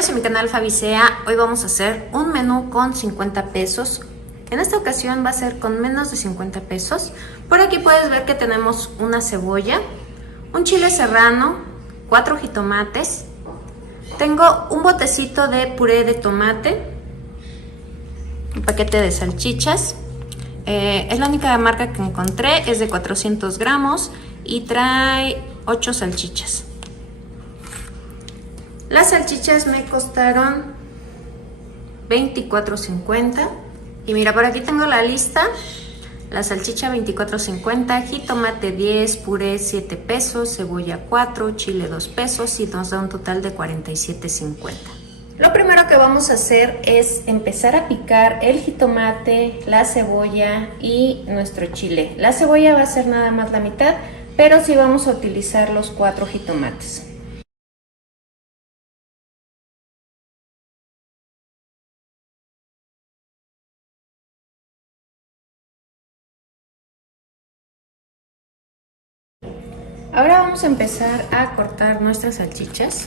Bienvenidos a mi canal Fabicea. Hoy vamos a hacer un menú con 50 pesos. En esta ocasión va a ser con menos de 50 pesos. Por aquí puedes ver que tenemos una cebolla, un chile serrano, 4 jitomates. Tengo un botecito de puré de tomate, un paquete de salchichas. Es la única marca que encontré, es de 400 gramos y trae 8 salchichas. Las salchichas me costaron $24.50 y mira, por aquí tengo la lista. La salchicha $24.50, jitomate 10, puré 7 pesos, cebolla 4, chile 2 pesos y nos da un total de $47.50. Lo primero que vamos a hacer es empezar a picar el jitomate, la cebolla y nuestro chile. La cebolla va a ser nada más la mitad, pero sí vamos a utilizar los 4 jitomates. Ahora vamos a empezar a cortar nuestras salchichas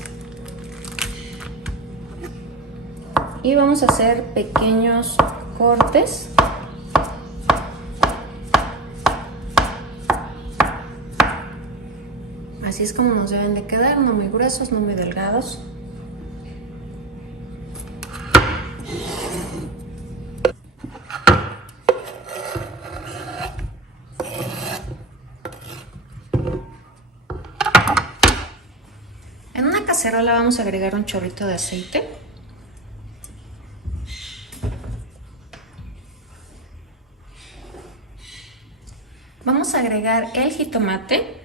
y vamos a hacer pequeños cortes. Así es como nos deben de quedar, no muy gruesos, no muy delgados. En una cacerola vamos a agregar un chorrito de aceite. Vamos a agregar el jitomate.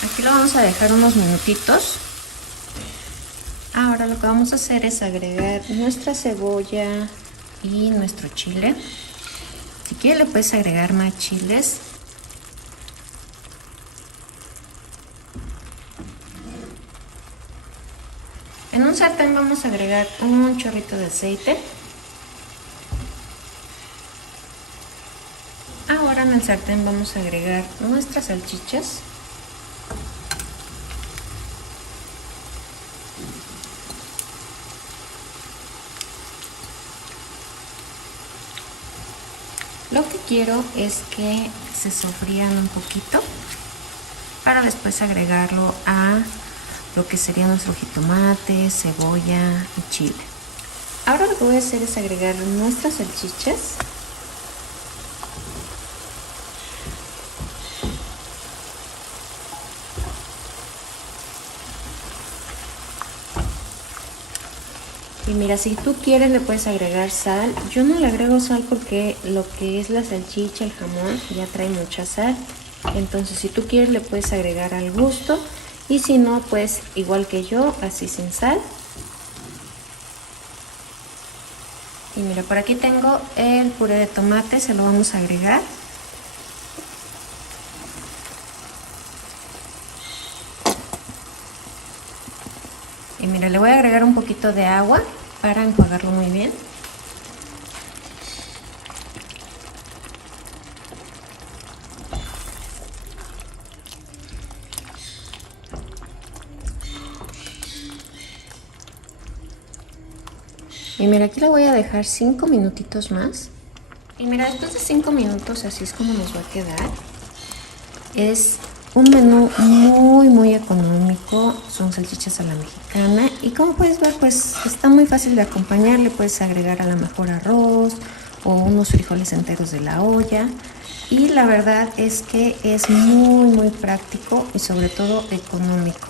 Aquí lo vamos a dejar unos minutitos. Ahora lo que vamos a hacer es agregar nuestra cebolla y nuestro chile. Si quieres le puedes agregar más chiles. En un sartén vamos a agregar un chorrito de aceite. Ahora en el sartén vamos a agregar nuestras salchichas. Lo que quiero es que se sofrían un poquito para después agregarlo a lo que sería nuestro jitomate, cebolla y chile. Ahora lo que voy a hacer es agregar nuestras salchichas. Y mira, si tú quieres le puedes agregar sal. Yo no le agrego sal porque lo que es la salchicha, el jamón, ya trae mucha sal. Entonces si tú quieres le puedes agregar al gusto. Y si no, pues igual que yo, así sin sal. Y mira, por aquí tengo el puré de tomate, se lo vamos a agregar. Y mira, le voy a agregar un poquito de agua para enjuagarlo muy bien. Y mira, aquí la voy a dejar 5 minutitos más. Y mira, después de 5 minutos así es como nos va a quedar. Es un menú muy económico, son salchichas a la mexicana y como puedes ver pues está muy fácil de acompañar. Le puedes agregar a lo mejor arroz o unos frijoles enteros de la olla y la verdad es que es muy práctico y sobre todo económico.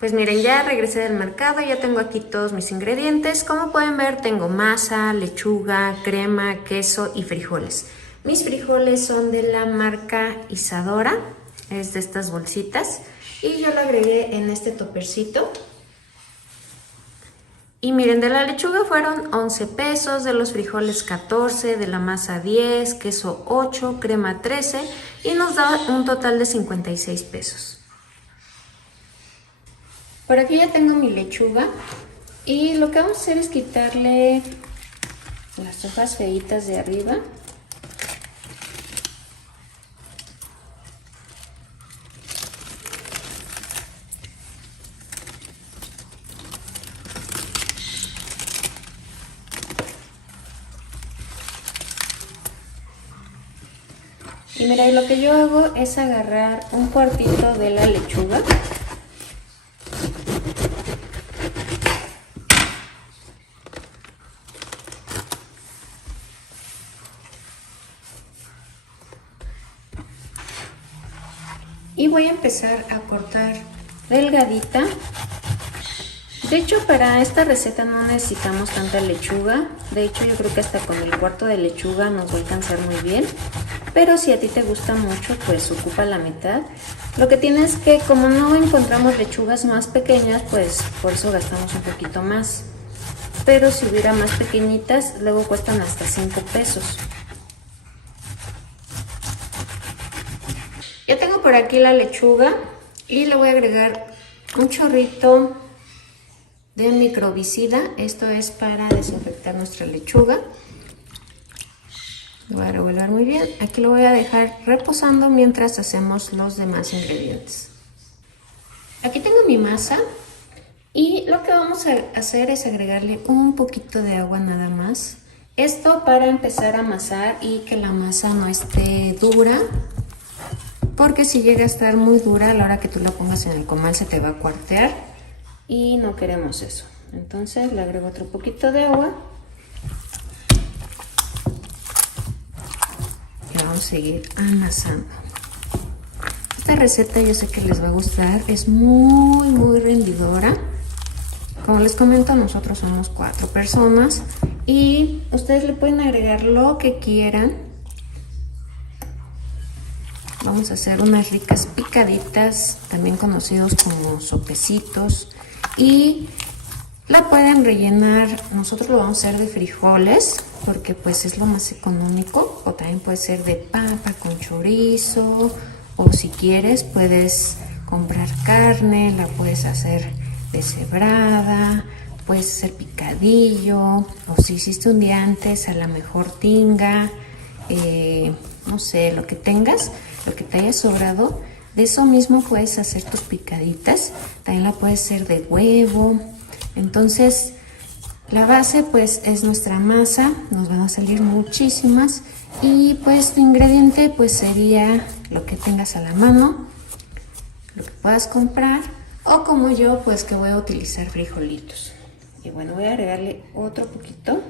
Pues miren, ya regresé del mercado, ya tengo aquí todos mis ingredientes. Como pueden ver tengo masa, lechuga, crema, queso y frijoles. Mis frijoles son de la marca Isadora, es de estas bolsitas y yo lo agregué en este topercito. Y miren, de la lechuga fueron 11 pesos, de los frijoles 14, de la masa 10, queso 8, crema 13 y nos da un total de 56 pesos. Por aquí ya tengo mi lechuga y lo que vamos a hacer es quitarle las hojas feitas de arriba. Y mira, lo que yo hago es agarrar un cuartito de la lechuga. Y voy a empezar a cortar delgadita. De hecho, para esta receta no necesitamos tanta lechuga. De hecho, yo creo que hasta con el cuarto de lechuga nos va a alcanzar muy bien. Pero si a ti te gusta mucho, pues ocupa la mitad. Lo que tienes es que como no encontramos lechugas más pequeñas, pues por eso gastamos un poquito más. Pero si hubiera más pequeñitas, luego cuestan hasta 5 pesos. Ya tengo por aquí la lechuga y le voy a agregar un chorrito de microbicida. Esto es para desinfectar nuestra lechuga. Lo voy a revolver muy bien. Aquí lo voy a dejar reposando mientras hacemos los demás ingredientes. Aquí tengo mi masa y lo que vamos a hacer es agregarle un poquito de agua nada más. Esto para empezar a amasar y que la masa no esté dura, porque si llega a estar muy dura a la hora que tú la pongas en el comal se te va a cuartear y no queremos eso. Entonces le agrego otro poquito de agua. Vamos a seguir amasando. Esta receta yo sé que les va a gustar, es muy rendidora. Como les comento, nosotros somos 4 personas y ustedes le pueden agregar lo que quieran. Vamos a hacer unas ricas picaditas, también conocidos como sopecitos, y la pueden rellenar. Nosotros lo vamos a hacer de frijoles porque pues es lo más económico, o también puede ser de papa con chorizo, o si quieres puedes comprar carne, la puedes hacer deshebrada, puedes hacer picadillo, o si hiciste un día antes a la mejor tinga, no sé, lo que tengas, lo que te haya sobrado, de eso mismo puedes hacer tus picaditas. También la puedes hacer de huevo. Entonces la base pues es nuestra masa, nos van a salir muchísimas, y pues tu ingrediente pues sería lo que tengas a la mano, lo que puedas comprar, o como yo pues que voy a utilizar frijolitos. Y bueno, voy a agregarle otro poquito.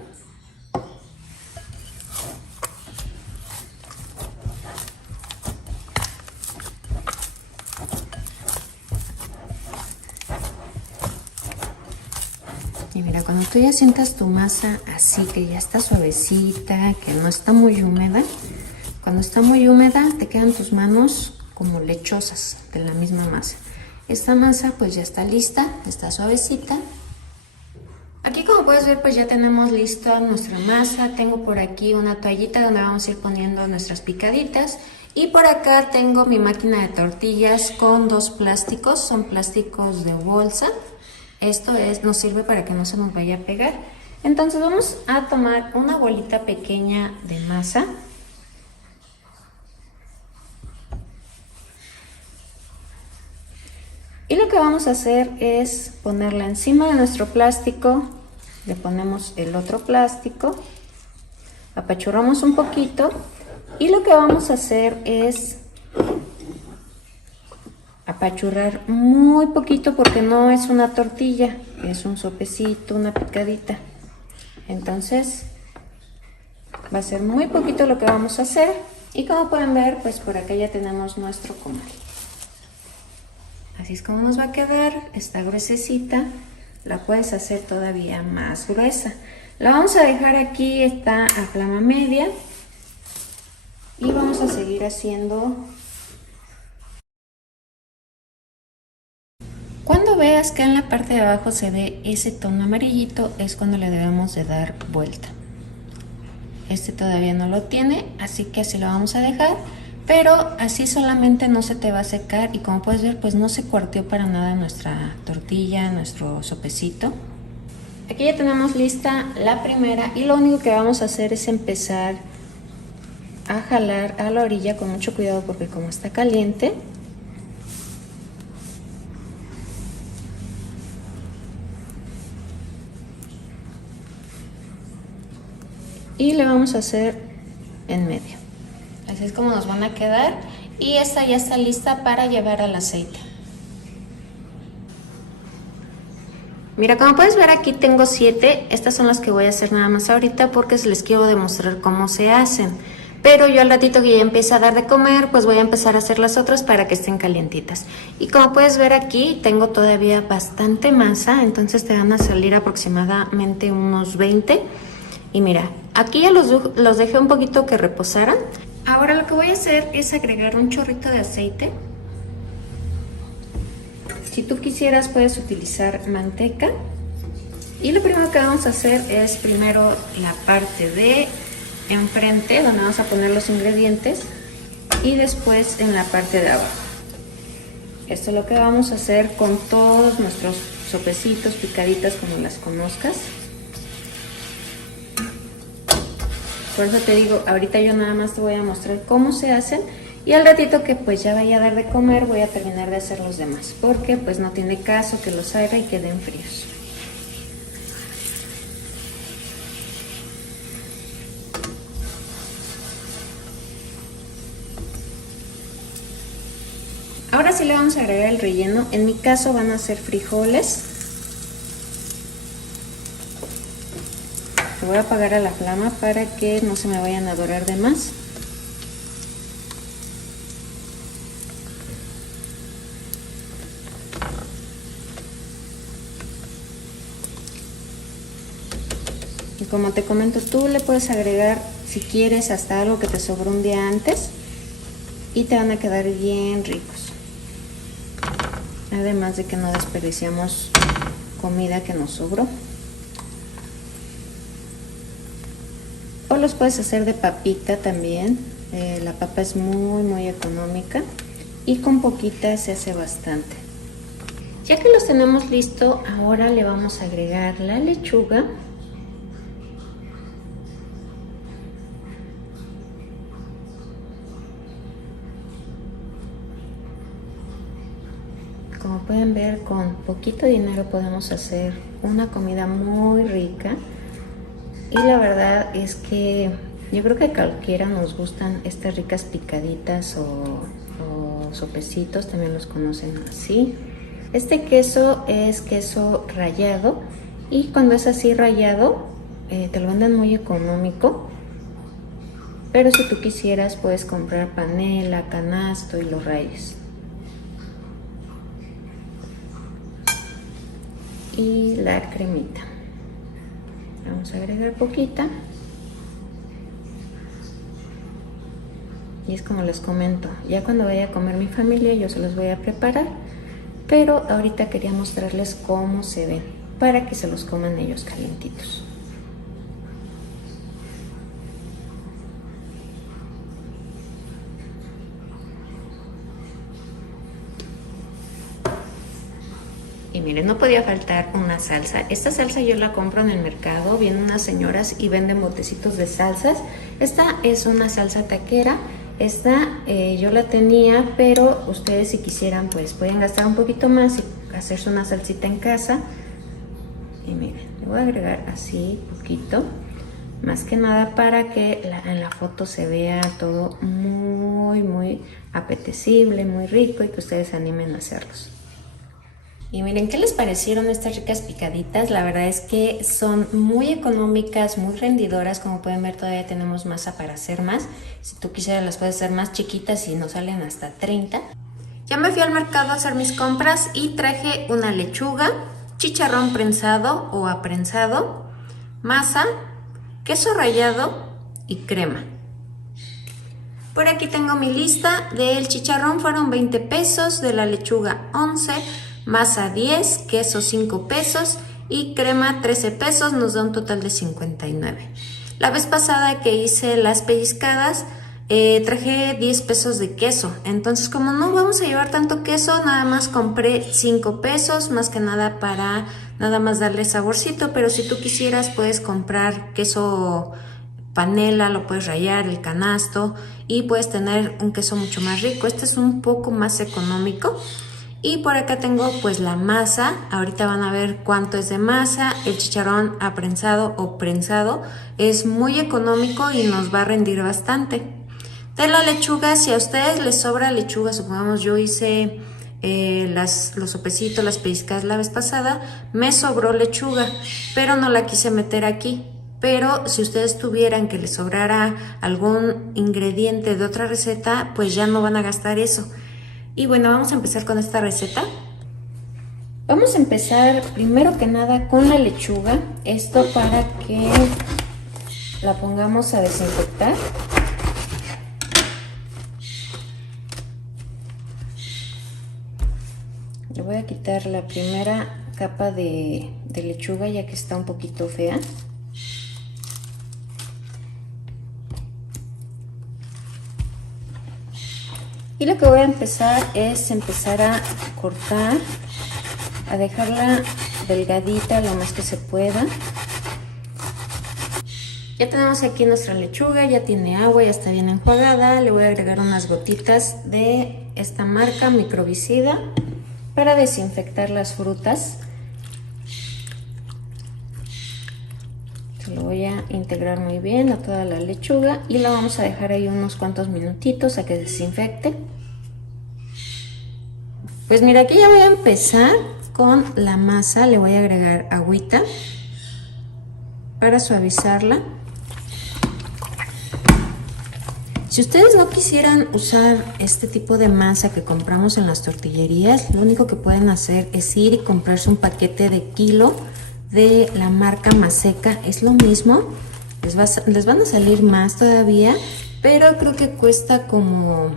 Y mira, cuando tú ya sientas tu masa así, que ya está suavecita, que no está muy húmeda, cuando está muy húmeda te quedan tus manos como lechosas de la misma masa. Esta masa pues ya está lista, está suavecita. Aquí como puedes ver pues ya tenemos lista nuestra masa. Tengo por aquí una toallita donde vamos a ir poniendo nuestras picaditas. Y por acá tengo mi máquina de tortillas con 2 plásticos, son plásticos de bolsa. Esto nos sirve para que no se nos vaya a pegar. Entonces vamos a tomar una bolita pequeña de masa. Y lo que vamos a hacer es ponerla encima de nuestro plástico. Le ponemos el otro plástico. Apachurramos un poquito. Y lo que vamos a hacer es apachurrar muy poquito porque no es una tortilla, es un sopecito, una picadita. Entonces va a ser muy poquito lo que vamos a hacer. Y como pueden ver, pues por acá ya tenemos nuestro comal. Así es como nos va a quedar. Está gruesecita, la puedes hacer todavía más gruesa. La vamos a dejar aquí, está a flama media, y vamos a seguir haciendo. Cuando veas que en la parte de abajo se ve ese tono amarillito, es cuando le debemos de dar vuelta. Este todavía no lo tiene, así que así lo vamos a dejar. pero así solamente no se te va a secar y como puedes ver pues no se cuarteó para nada nuestra tortilla, nuestro sopecito. Aquí ya tenemos lista la primera y lo único que vamos a hacer es empezar a jalar a la orilla con mucho cuidado porque como está caliente, y le vamos a hacer en medio. Así es como nos van a quedar y esta ya está lista para llevar al aceite. Mira, como puedes ver aquí tengo 7, estas son las que voy a hacer nada más ahorita porque les quiero demostrar cómo se hacen. Pero yo al ratito que ya empiece a dar de comer, pues voy a empezar a hacer las otras para que estén calientitas. Y como puedes ver aquí, tengo todavía bastante masa, entonces te van a salir aproximadamente unos 20. Y mira, aquí ya los dejé un poquito que reposaran. Ahora lo que voy a hacer es agregar un chorrito de aceite. Si tú quisieras puedes utilizar manteca. Y lo primero que vamos a hacer es primero la parte de enfrente donde vamos a poner los ingredientes y después en la parte de abajo. Esto es lo que vamos a hacer con todos nuestros sopecitos, picaditas como las conozcas. Por eso te digo, ahorita yo nada más te voy a mostrar cómo se hacen y al ratito que pues ya vaya a dar de comer voy a terminar de hacer los demás porque pues no tiene caso que los haga y queden fríos. Ahora sí le vamos a agregar el relleno. En mi caso van a ser frijoles. Lo voy a apagar a la flama para que no se me vayan a dorar de más. Y como te comento, tú le puedes agregar si quieres hasta algo que te sobró un día antes y te van a quedar bien ricos. Además de que no desperdiciamos comida que nos sobró. O los puedes hacer de papita también. La papa es muy económica y con poquita se hace bastante. Ya que los tenemos listo, ahora le vamos a agregar la lechuga. Como pueden ver, con poquito dinero podemos hacer una comida muy rica. Y la verdad es que yo creo que a cualquiera nos gustan estas ricas picaditas o sopecitos, también los conocen así. Este queso es queso rallado y cuando es así rallado te lo venden muy económico. Pero si tú quisieras puedes comprar panela, canasto y los rayes. Y la cremita. Vamos a agregar poquita. Y es como les comento, ya cuando vaya a comer mi familia yo se los voy a preparar. Pero ahorita quería mostrarles cómo se ven para que se los coman ellos calientitos. Y miren, no podía faltar una salsa. Esta salsa yo la compro en el mercado, vienen unas señoras y venden botecitos de salsas. Esta es una salsa taquera. Esta yo la tenía, pero ustedes si quisieran pues pueden gastar un poquito más y hacerse una salsita en casa. Y miren, le voy a agregar así poquito, más que nada para que en la foto se vea todo muy apetecible, muy rico y que ustedes se animen a hacerlos. Y miren, ¿qué les parecieron estas ricas picaditas? La verdad es que son muy económicas, muy rendidoras. Como pueden ver, todavía tenemos masa para hacer más. Si tú quisieras las puedes hacer más chiquitas y nos salen hasta 30. Ya me fui al mercado a hacer mis compras y traje una lechuga, chicharrón prensado o aprensado, masa, queso rallado y crema. Por aquí tengo mi lista. Del chicharrón fueron 20 pesos, de la lechuga 11, masa 10, queso 5 pesos y crema 13 pesos, nos da un total de 59. La vez pasada que hice las pellizcadas traje 10 pesos de queso. Entonces, como no vamos a llevar tanto queso, nada más compré 5 pesos, más que nada para nada más darle saborcito. Pero si tú quisieras, puedes comprar queso panela, lo puedes rallar, el canasto, y puedes tener un queso mucho más rico. Este es un poco más económico. Y por acá tengo pues la masa. Ahorita van a ver cuánto es de masa. El chicharrón aprensado o prensado es muy económico y nos va a rendir bastante. De la lechuga, si a ustedes les sobra lechuga, supongamos yo hice los sopecitos, las pellizcas la vez pasada, me sobró lechuga, pero no la quise meter aquí. Pero si ustedes tuvieran que les sobrara algún ingrediente de otra receta, pues ya no van a gastar eso. Y bueno, vamos a empezar con esta receta. Vamos a empezar primero que nada con la lechuga. Esto para que la pongamos a desinfectar. Le voy a quitar la primera capa de lechuga, ya que está un poquito fea. Y lo que voy a empezar es a cortar, a dejarla delgadita lo más que se pueda. Ya tenemos aquí nuestra lechuga, ya tiene agua, ya está bien enjuagada. Le voy a agregar unas gotitas de esta marca Microbicida para desinfectar las frutas. Se lo voy a integrar muy bien a toda la lechuga y la vamos a dejar ahí unos cuantos minutitos a que desinfecte. Pues mira, aquí ya voy a empezar con la masa. Le voy a agregar agüita para suavizarla. Si ustedes no quisieran usar este tipo de masa que compramos en las tortillerías, lo único que pueden hacer es ir y comprarse un paquete de kilo de la marca Maseca. Es lo mismo, les van a salir más todavía, pero creo que cuesta como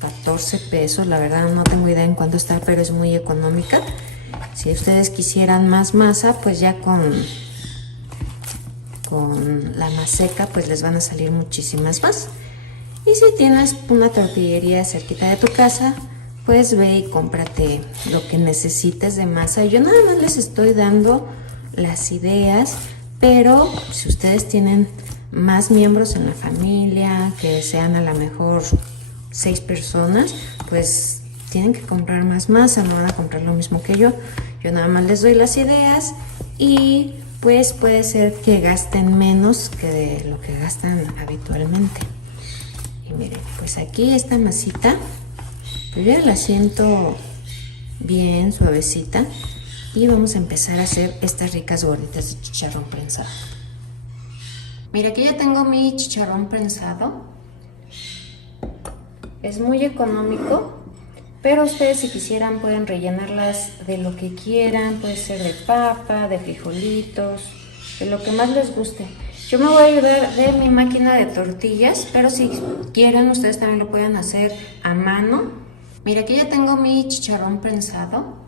14 pesos, la verdad no tengo idea en cuánto está, pero es muy económica. Si ustedes quisieran más masa, pues ya con la Maseca pues les van a salir muchísimas más. Y si tienes una tortillería cerquita de tu casa, pues ve y cómprate lo que necesites de masa. Yo nada más les estoy dando las ideas, pero si ustedes tienen más miembros en la familia, que sean a lo mejor 6 personas, pues tienen que comprar más masa, no van a comprar lo mismo que yo. Yo nada más les doy las ideas y pues puede ser que gasten menos que de lo que gastan habitualmente. Y miren, pues aquí esta masita, pues yo la siento bien suavecita y vamos a empezar a hacer estas ricas gorditas de chicharrón prensado. Mira, aquí ya tengo mi chicharrón prensado. Es muy económico, pero ustedes si quisieran pueden rellenarlas de lo que quieran. Puede ser de papa, de frijolitos, de lo que más les guste. Yo me voy a ayudar de mi máquina de tortillas, pero si quieren ustedes también lo pueden hacer a mano. Mira, aquí ya tengo mi chicharrón prensado.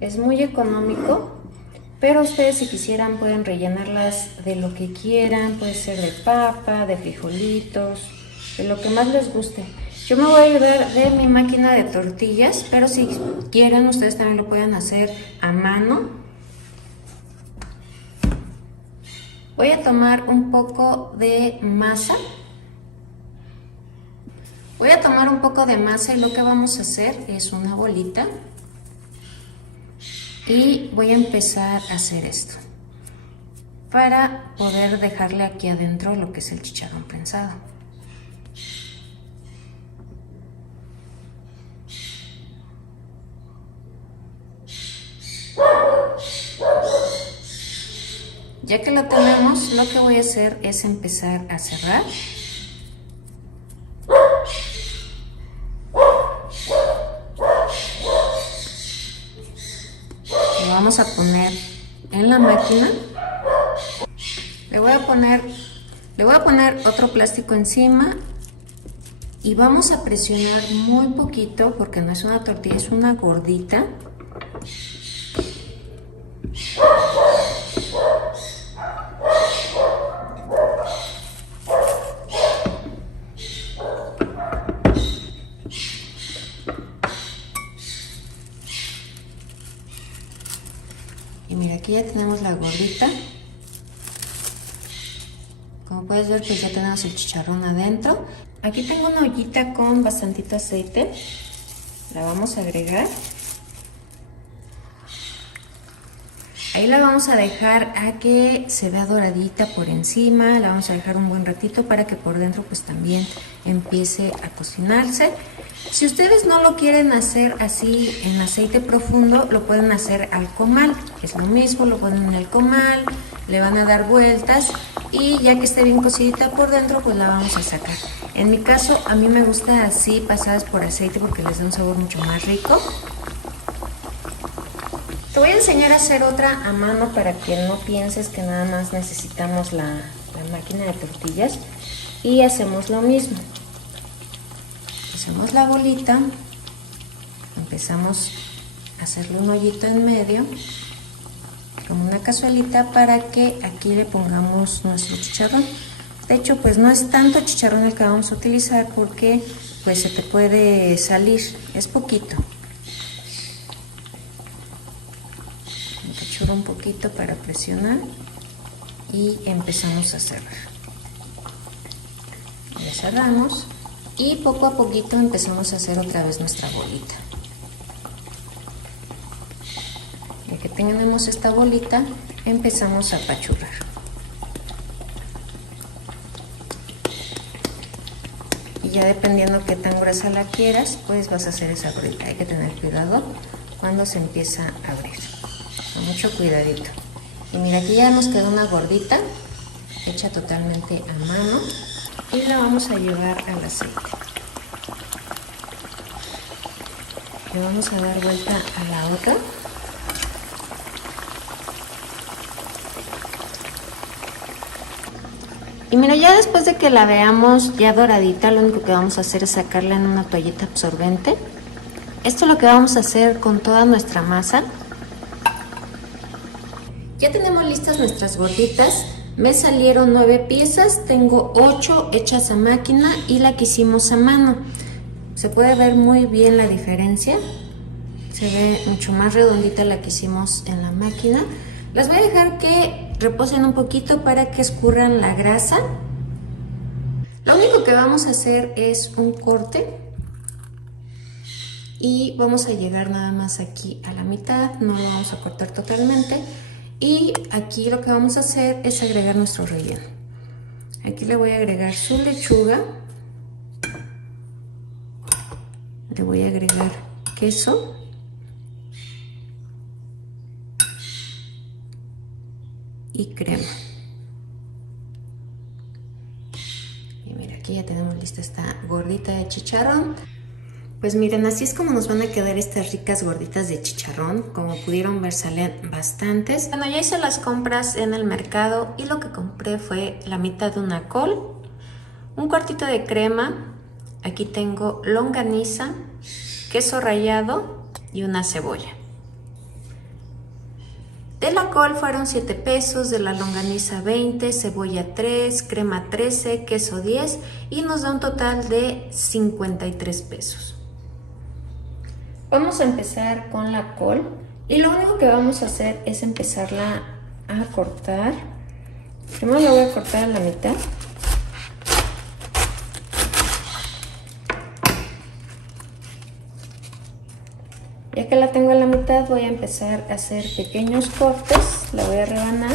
Es muy económico, pero ustedes si quisieran pueden rellenarlas de lo que quieran. Puede ser de papa, de frijolitos, de lo que más les guste. Yo me voy a ayudar de mi máquina de tortillas, pero si quieren ustedes también lo pueden hacer a mano. Voy a tomar un poco de masa. Voy a tomar un poco de masa y lo que vamos a hacer es una bolita. Y voy a empezar a hacer esto para poder dejarle aquí adentro lo que es el chicharrón prensado. Ya que lo tenemos, lo que voy a hacer es empezar a cerrar. Lo vamos a poner en la máquina. Le voy a poner otro plástico encima y vamos a presionar muy poquito porque no es una tortilla, es una gordita. Y mira, aquí ya tenemos la gordita. Como puedes ver, pues ya tenemos el chicharrón adentro. Aquí tengo una ollita con bastantito aceite. La vamos a agregar. Ahí la vamos a dejar a que se vea doradita por encima. La vamos a dejar un buen ratito para que por dentro pues también empiece a cocinarse. Si ustedes no lo quieren hacer así en aceite profundo, lo pueden hacer al comal. Es lo mismo, lo ponen en el comal, le van a dar vueltas y ya que esté bien cocidita por dentro, pues la vamos a sacar. En mi caso, a mí me gusta así pasadas por aceite porque les da un sabor mucho más rico. Te voy a enseñar a hacer otra a mano para que no pienses que nada más necesitamos la máquina de tortillas. Y hacemos lo mismo. Hacemos la bolita, empezamos a hacerle un hoyito en medio, como una cazuelita para que aquí le pongamos nuestro chicharrón. De hecho, pues no es tanto chicharrón el que vamos a utilizar porque pues se te puede salir, es poquito. Apachurro un poquito para presionar y empezamos a cerrar. Ya cerramos. Y poco a poquito empezamos a hacer otra vez nuestra bolita. Ya que tenemos esta bolita, empezamos a apachurrar. Y ya dependiendo qué tan gruesa la quieras, pues vas a hacer esa bolita. Hay que tener cuidado cuando se empieza a abrir. Con mucho cuidadito. Y mira, aquí ya nos quedó una gordita hecha totalmente a mano. Y la vamos a llevar al aceite. Le vamos a dar vuelta a la otra. Y mira, ya después de que la veamos ya doradita, lo único que vamos a hacer es sacarla en una toallita absorbente. Esto es lo que vamos a hacer con toda nuestra masa. Ya tenemos listas nuestras gorditas. Me salieron 9 piezas, tengo 8 hechas a máquina y la que hicimos a mano. Se puede ver muy bien la diferencia. Se ve mucho más redondita la que hicimos en la máquina. Las voy a dejar que reposen un poquito para que escurran la grasa. Lo único que vamos a hacer es un corte. Y vamos a llegar nada más aquí a la mitad, no lo vamos a cortar totalmente. Y aquí lo que vamos a hacer es agregar nuestro relleno. Aquí le voy a agregar su lechuga. Le voy a agregar queso. Y crema. Y mira, aquí ya tenemos lista esta gordita de chicharrón. Pues miren, así es como nos van a quedar estas ricas gorditas de chicharrón. Como pudieron ver, salen bastantes. Bueno, ya hice las compras en el mercado y lo que compré fue la mitad de una col, un cuartito de crema, aquí tengo longaniza, queso rallado y una cebolla. De la col fueron 7 pesos, de la longaniza 20, cebolla 3, crema 13, queso 10 y nos da un total de 53 pesos. Vamos a empezar con la col y lo único que vamos a hacer es empezarla a cortar. Primero la voy a cortar a la mitad. Ya que la tengo a la mitad, voy a empezar a hacer pequeños cortes. La voy a rebanar.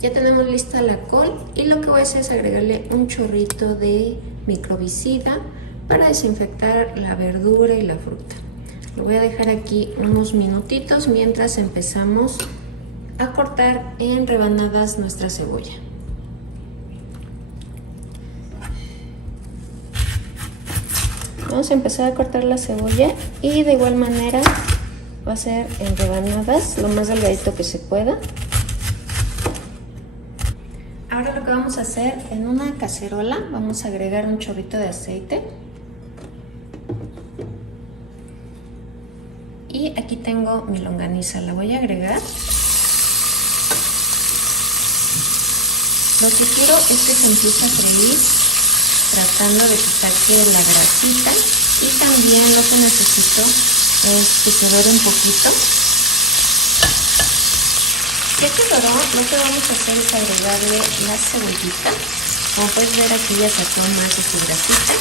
Ya tenemos lista la col y lo que voy a hacer es agregarle un chorrito de microbicida para desinfectar la verdura y la fruta. Lo voy a dejar aquí unos minutitos mientras empezamos a cortar en rebanadas nuestra cebolla. Vamos a empezar a cortar la cebolla y de igual manera va a ser en rebanadas, lo más delgadito que se pueda. Ahora lo que vamos a hacer, en una cacerola vamos a agregar un chorrito de aceite. Y aquí tengo mi longaniza, la voy a agregar. Lo que quiero es que se empiece a freír tratando de que saque la grasita, y también lo que necesito es que se dore un poquito. Ya que doró, lo que vamos a hacer es agregarle la cebollita. Como puedes ver, aquí ya sacó más de su grasita.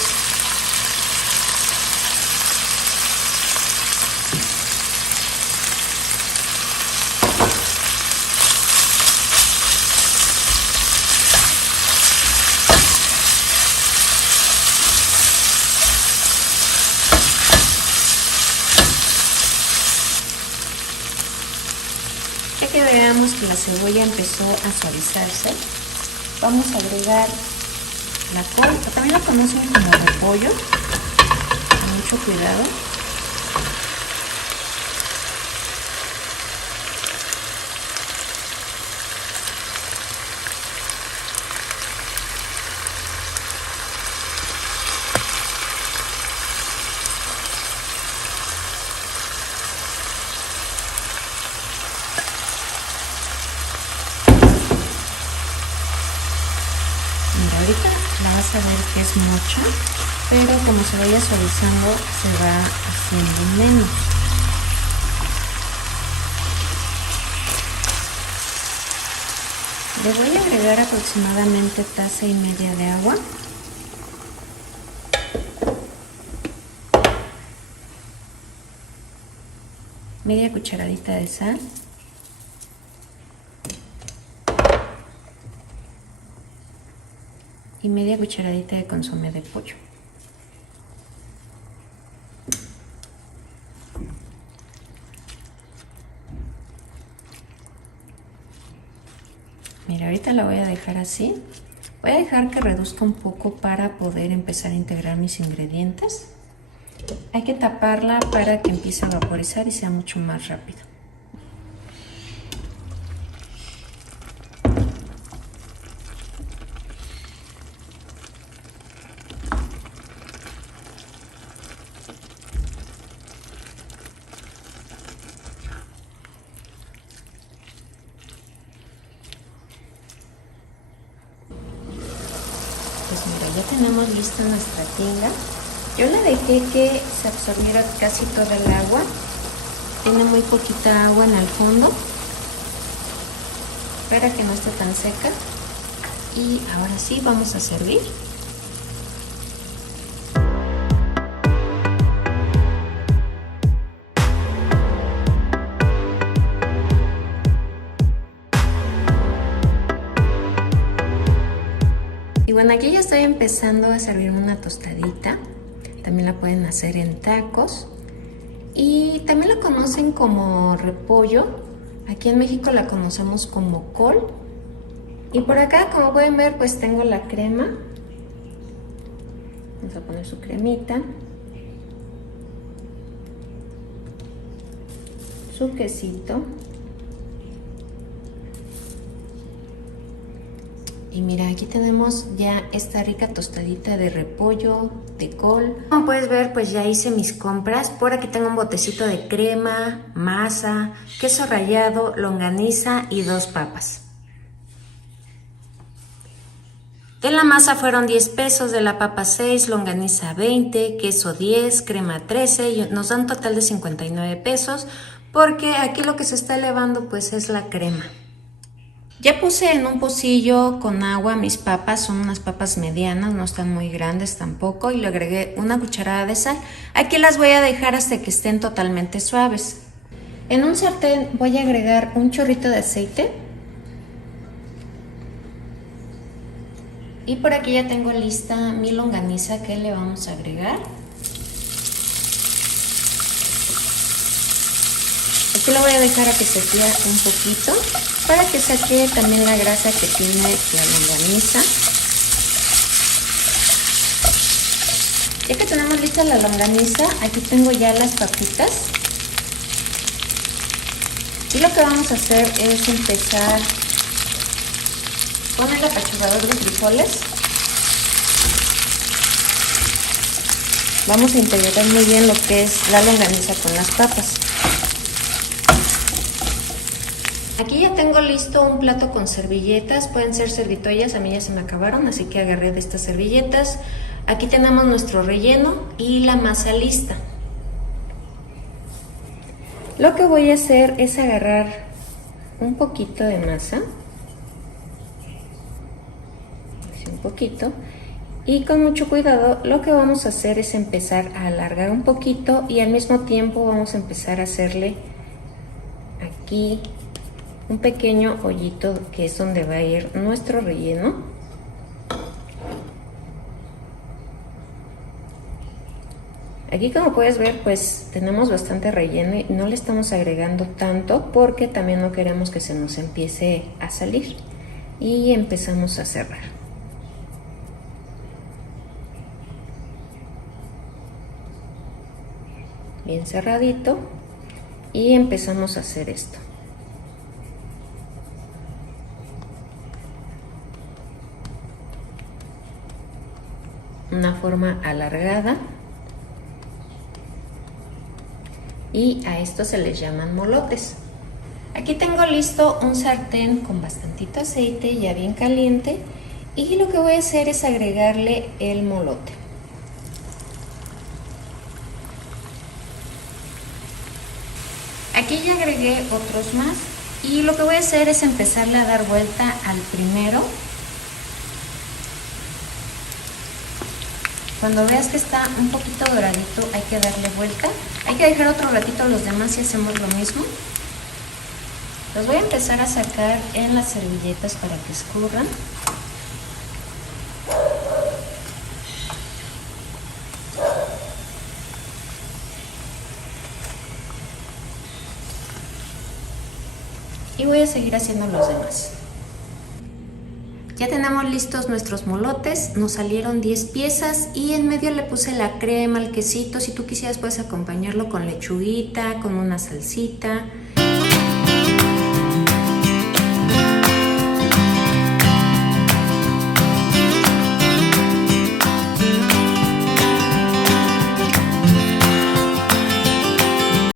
Ya que veamos que la cebolla empezó a suavizarse, vamos a agregar la col, o también la conocen como repollo, con mucho cuidado. Mira, ahorita la vas a ver que es mucha, pero como se vaya suavizando se va haciendo menos. Le voy a agregar aproximadamente 1,5 tazas de agua. Media cucharadita de sal. Y media cucharadita de consomé de pollo. Mira, ahorita la voy a dejar así. Voy a dejar que reduzca un poco para poder empezar a integrar mis ingredientes. Hay que taparla para que empiece a vaporizar y sea mucho más rápido. Pues mira, ya tenemos lista nuestra tinga. Yo la dejé que se absorbiera casi toda el agua. Tiene muy poquita agua en el fondo para que no esté tan seca. Y ahora sí, vamos a servir. Y bueno, aquí ya estoy empezando a servir una tostadita. También la pueden hacer en tacos. Y también la conocen como repollo. Aquí en México la conocemos como col. Y por acá, como pueden ver, pues tengo la crema. Vamos a poner su cremita. Su quesito. Y mira, aquí tenemos ya esta rica tostadita de repollo, de col. Como puedes ver, pues ya hice mis compras. Por aquí tengo un botecito de crema, masa, queso rallado, longaniza y 2 papas. De la masa fueron 10 pesos, de la papa 6, longaniza 20, queso 10, crema 13 y nos da un total de 59 pesos porque aquí lo que se está elevando pues es la crema. Ya puse en un pocillo con agua mis papas, son unas papas medianas, no están muy grandes tampoco, y le agregué una cucharada de sal. Aquí las voy a dejar hasta que estén totalmente suaves. En un sartén voy a agregar un chorrito de aceite. Y por aquí ya tengo lista mi longaniza que le vamos a agregar. Aquí lo voy a dejar a que se fría un poquito para que saque también la grasa que tiene la longaniza. Ya que tenemos lista la longaniza, aquí tengo ya las papitas. Y lo que vamos a hacer es empezar con el apachurrador de frijoles. Vamos a integrar muy bien lo que es la longaniza con las papas. Aquí ya tengo listo un plato con servilletas, pueden ser servitoallas, a mí ya se me acabaron, así que agarré de estas servilletas. Aquí tenemos nuestro relleno y la masa lista. Lo que voy a hacer es agarrar un poquito de masa, así un poquito, y con mucho cuidado lo que vamos a hacer es empezar a alargar un poquito y al mismo tiempo vamos a empezar a hacerle aquí un pequeño hoyito que es donde va a ir nuestro relleno. Aquí, como puedes ver, pues tenemos bastante relleno y no le estamos agregando tanto porque también no queremos que se nos empiece a salir. Y empezamos a cerrar. Bien cerradito. Y empezamos a hacer esto. Una forma alargada. Y a esto se les llaman molotes. Aquí tengo listo un sartén con bastantito aceite ya bien caliente y lo que voy a hacer es agregarle el molote. Aquí ya agregué otros más y lo que voy a hacer es empezarle a dar vuelta al primero. Cuando veas que está un poquito doradito hay que darle vuelta. Hay que dejar otro ratito los demás y hacemos lo mismo. Los voy a empezar a sacar en las servilletas para que escurran. Y voy a seguir haciendo los demás. Ya tenemos listos nuestros molotes, nos salieron 10 piezas y en medio le puse la crema, el quesito. Si tú quisieras puedes acompañarlo con lechuguita, con una salsita.